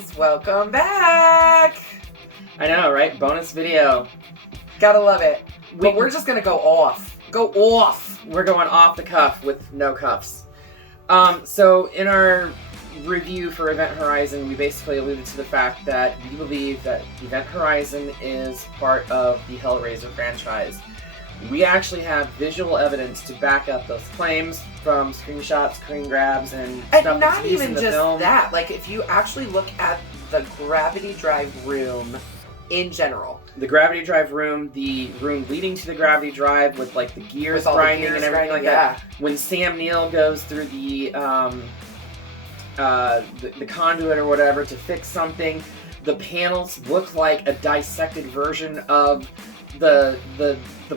friends, welcome back. I know, right? Bonus video. Gotta love it. But we're just gonna go off. Go off. We're going off the cuff with no cuffs. So in our review for Event Horizon, we basically alluded to the fact that we believe that Event Horizon is part of the Hellraiser franchise. We actually have visual evidence to back up those claims from screenshots, screen grabs, and stuff not that's used even in the just film. that. Like, if you actually look at the Gravity Drive room in general. The Gravity Drive room, the room leading to the Gravity Drive with, like, the gears grinding and everything like that. When Sam Neill goes through the conduit or whatever to fix something, the panels look like a dissected version of the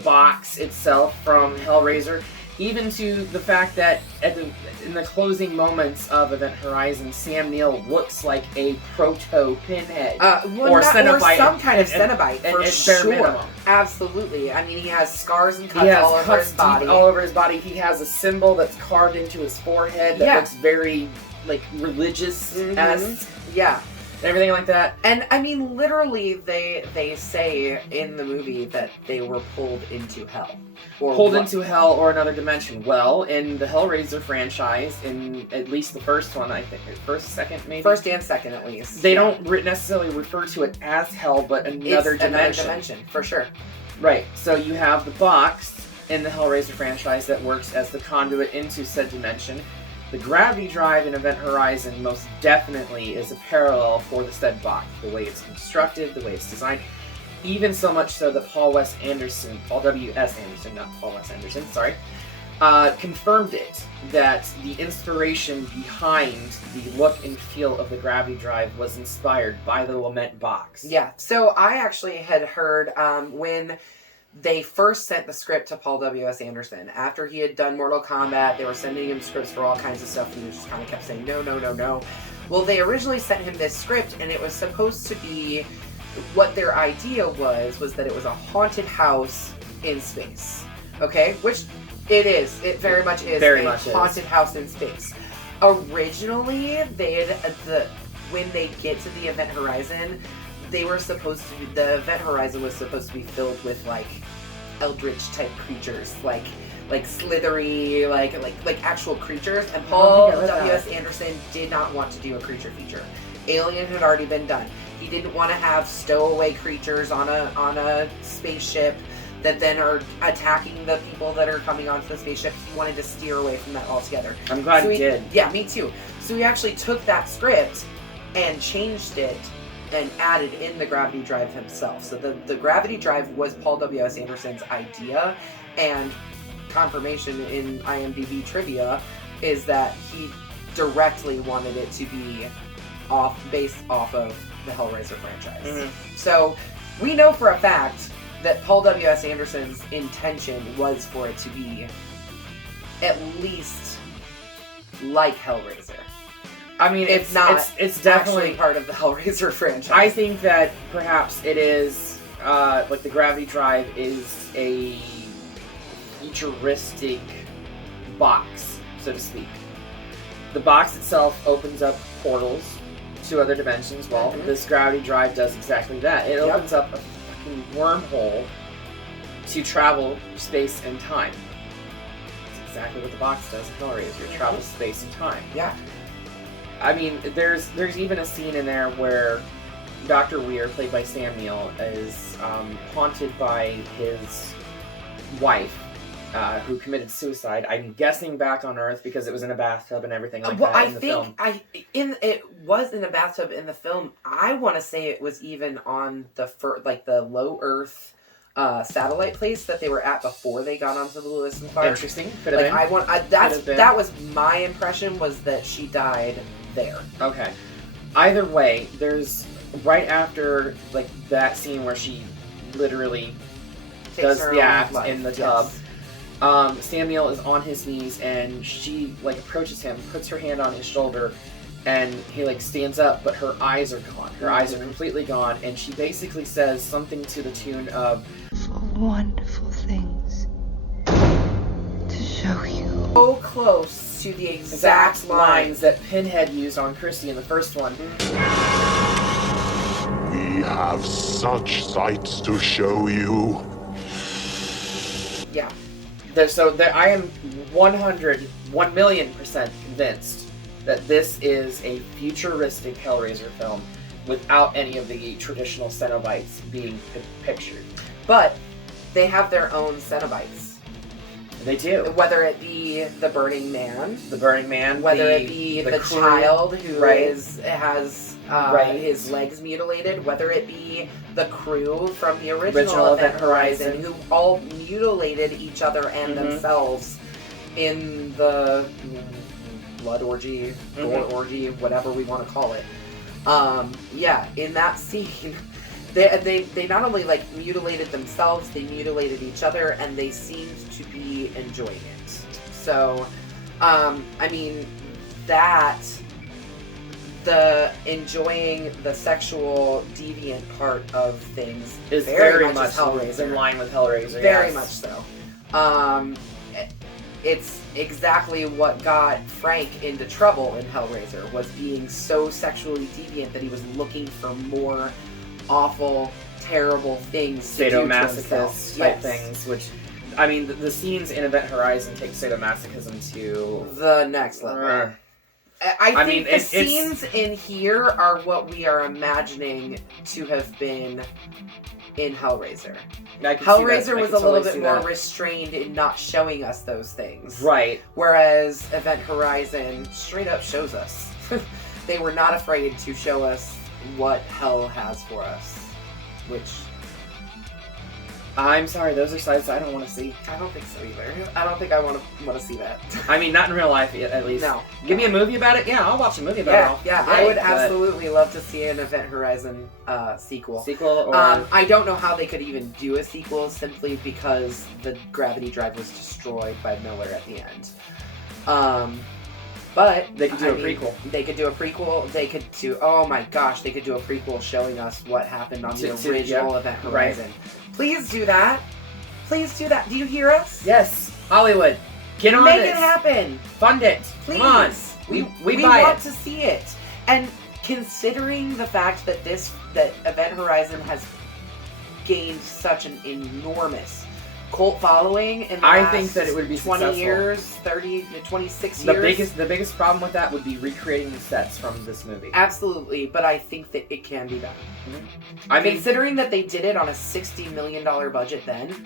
box itself from Hellraiser, even to the fact that in the closing moments of Event Horizon, Sam Neill looks like a proto Pinhead or Cenobite, or some kind of Cenobite for sure. Minimum. Absolutely. I mean, he has scars and cuts all over his body. All over his body. He has a symbol that's carved into his forehead that looks very like religious-esque. Yeah. Everything like that. And I mean, literally, they say in the movie that they were pulled into hell. Into hell or another dimension. Well, in the Hellraiser franchise, in at least the first one, I think. Second, maybe? First and second, at least. They don't necessarily refer to it as hell, but another dimension. Another dimension, for sure. Right. So you have the box in the Hellraiser franchise that works as the conduit into said dimension. The Gravity Drive in Event Horizon most definitely is a parallel for the said box. The way it's constructed, the way it's designed. Even so much so that Paul W.S. Anderson, confirmed it, that the inspiration behind the look and feel of the Gravity Drive was inspired by the Lament box. Yeah, so I actually had heard when they first sent the script to Paul W.S. Anderson. After he had done Mortal Kombat, they were sending him scripts for all kinds of stuff, and he just kind of kept saying, no. Well, they originally sent him this script, and it was supposed to be, what their idea was that it was a haunted house in space. Okay? Which it is. It very much is haunted house in space. Originally, when they get to the Event Horizon, the Event Horizon was supposed to be filled with, like, eldritch type creatures, like slithery, like actual creatures, and Paul W.S. Anderson did not want to do a creature feature. Alien had already been done. He didn't want to have stowaway creatures on a spaceship that then are attacking the people that are coming onto the spaceship. He wanted to steer away from that altogether. I'm glad he did. Yeah, me too. So he actually took that script and changed it and added in the Gravity Drive himself. So the Gravity Drive was Paul W.S. Anderson's idea, and confirmation in IMDb trivia is that he directly wanted it to be based off of the Hellraiser franchise. Mm-hmm. So we know for a fact that Paul W.S. Anderson's intention was for it to be at least like Hellraiser. I mean, it's definitely part of the Hellraiser franchise. I think that perhaps it is, like the Gravity Drive is a futuristic box, so to speak. The box itself opens up portals to other dimensions. Well, this Gravity Drive does exactly that. It opens up a fucking wormhole to travel space and time. That's exactly what the box does in Hellraiser. It travels space and time. Yeah. I mean, there's even a scene in there where Dr. Weir, played by Sam Neill, is haunted by his wife, who committed suicide. I'm guessing back on Earth because it was in a bathtub and everything like that in the film. It was in a bathtub in the film. I want to say it was even on the low Earth satellite place that they were at before they got onto the Lewis and Clark. Interesting. Could have been. That was my impression, was that she died there. Okay. Either way, there's right after like that scene where she literally does the act in the tub. Sam Neill is on his knees and she like approaches him, puts her hand on his shoulder, and he like stands up, but her eyes are gone. Her eyes are completely gone, and she basically says something to the tune of wonderful things to show you. So close to the exact lines that Pinhead used on Christy in the first one. have such sights to show you. Yeah. I am 1,000,000% convinced that this is a futuristic Hellraiser film without any of the traditional Cenobites being pictured. But they have their own Cenobites. They do. Whether it be the Burning Man. Whether it be the child who has his legs mutilated. Whether it be the crew from the original Event Horizon who all mutilated each other and themselves in the blood orgy, gore orgy, whatever we want to call it. In that scene, they not only like mutilated themselves, they mutilated each other, and they seemed to be enjoying it. So, I mean, the enjoying the sexual deviant part of things is very much Hellraiser. in line with Hellraiser. Very much so. It's exactly what got Frank into trouble in Hellraiser, was being so sexually deviant that he was looking for more awful, terrible things to do to himself. Sadomasochist type things, which, I mean, the scenes in Event Horizon take sadomasochism to the next level. I think the scenes in here are what we are imagining to have been in Hellraiser. Hellraiser was a little bit more restrained in not showing us those things. Right. Whereas Event Horizon straight up shows us. They were not afraid to show us what hell has for us. Which, I'm sorry, those are sides I don't want to see. I don't think so either. I don't think I want to see that. I mean, not in real life, at least. No. Give me a movie about it? Yeah, I'll watch a movie about it. Yeah, I would absolutely love to see an Event Horizon sequel. Or... I don't know how they could even do a sequel simply because the gravity drive was destroyed by Miller at the end. But they could do a prequel. They could do a prequel. They could do, oh my gosh, they could do a prequel showing us what happened on the original Event Horizon. Right. Please do that. Please do that. Do you hear us? Yes. Hollywood. Get on Make this. Make it happen. Fund it. Please. Come on. We want to see it. And considering the fact that that Event Horizon has gained such an enormous cult following in the last think that it would be 20 successful. years, 30 to 26 years. The biggest problem with that would be recreating the sets from this movie. Absolutely, but I think that it can be done. I mean, considering that they did it on a $60 million budget then,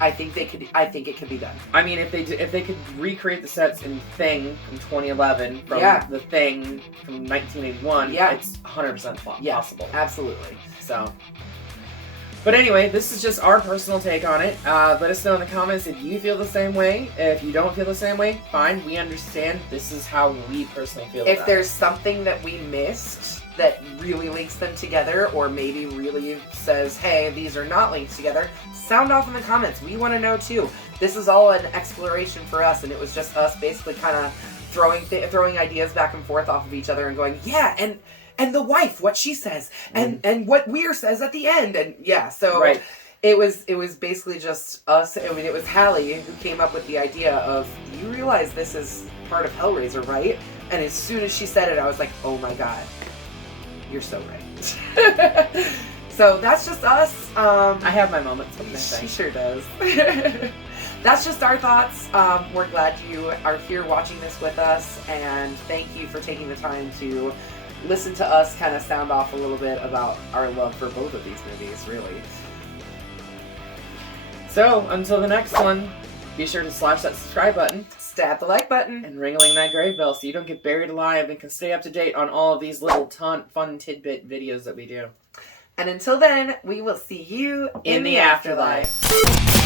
I think it could be done. I mean, if they could recreate the sets in Thing from 2011 from the Thing from 1981, it's 100% possible. Absolutely. So, but anyway, this is just our personal take on it. Let us know in the comments if you feel the same way. If you don't feel the same way, fine. We understand. This is how we personally feel about it. If there's something that we missed that really links them together, or maybe really says, hey, these are not linked together, sound off in the comments. We want to know too. This is all an exploration for us, and it was just us basically kind of throwing ideas back and forth off of each other and going, yeah, and the wife, what she says, and what Weir says at the end, and so it was basically just us. I mean, it was Hallie who came up with the idea of, you realize this is part of Hellraiser, right? And as soon as she said it, I was like, oh my god, you're so right. So that's just us. I have my moments. She sure does. That's just our thoughts. We're glad you are here watching this with us, and thank you for taking the time to listen to us kind of sound off a little bit about our love for both of these movies, really. So, until the next one, be sure to slash that subscribe button, stab the like button, and ring-a-ling that grave bell so you don't get buried alive and can stay up to date on all of these little fun tidbit videos that we do. And until then, we will see you in the afterlife.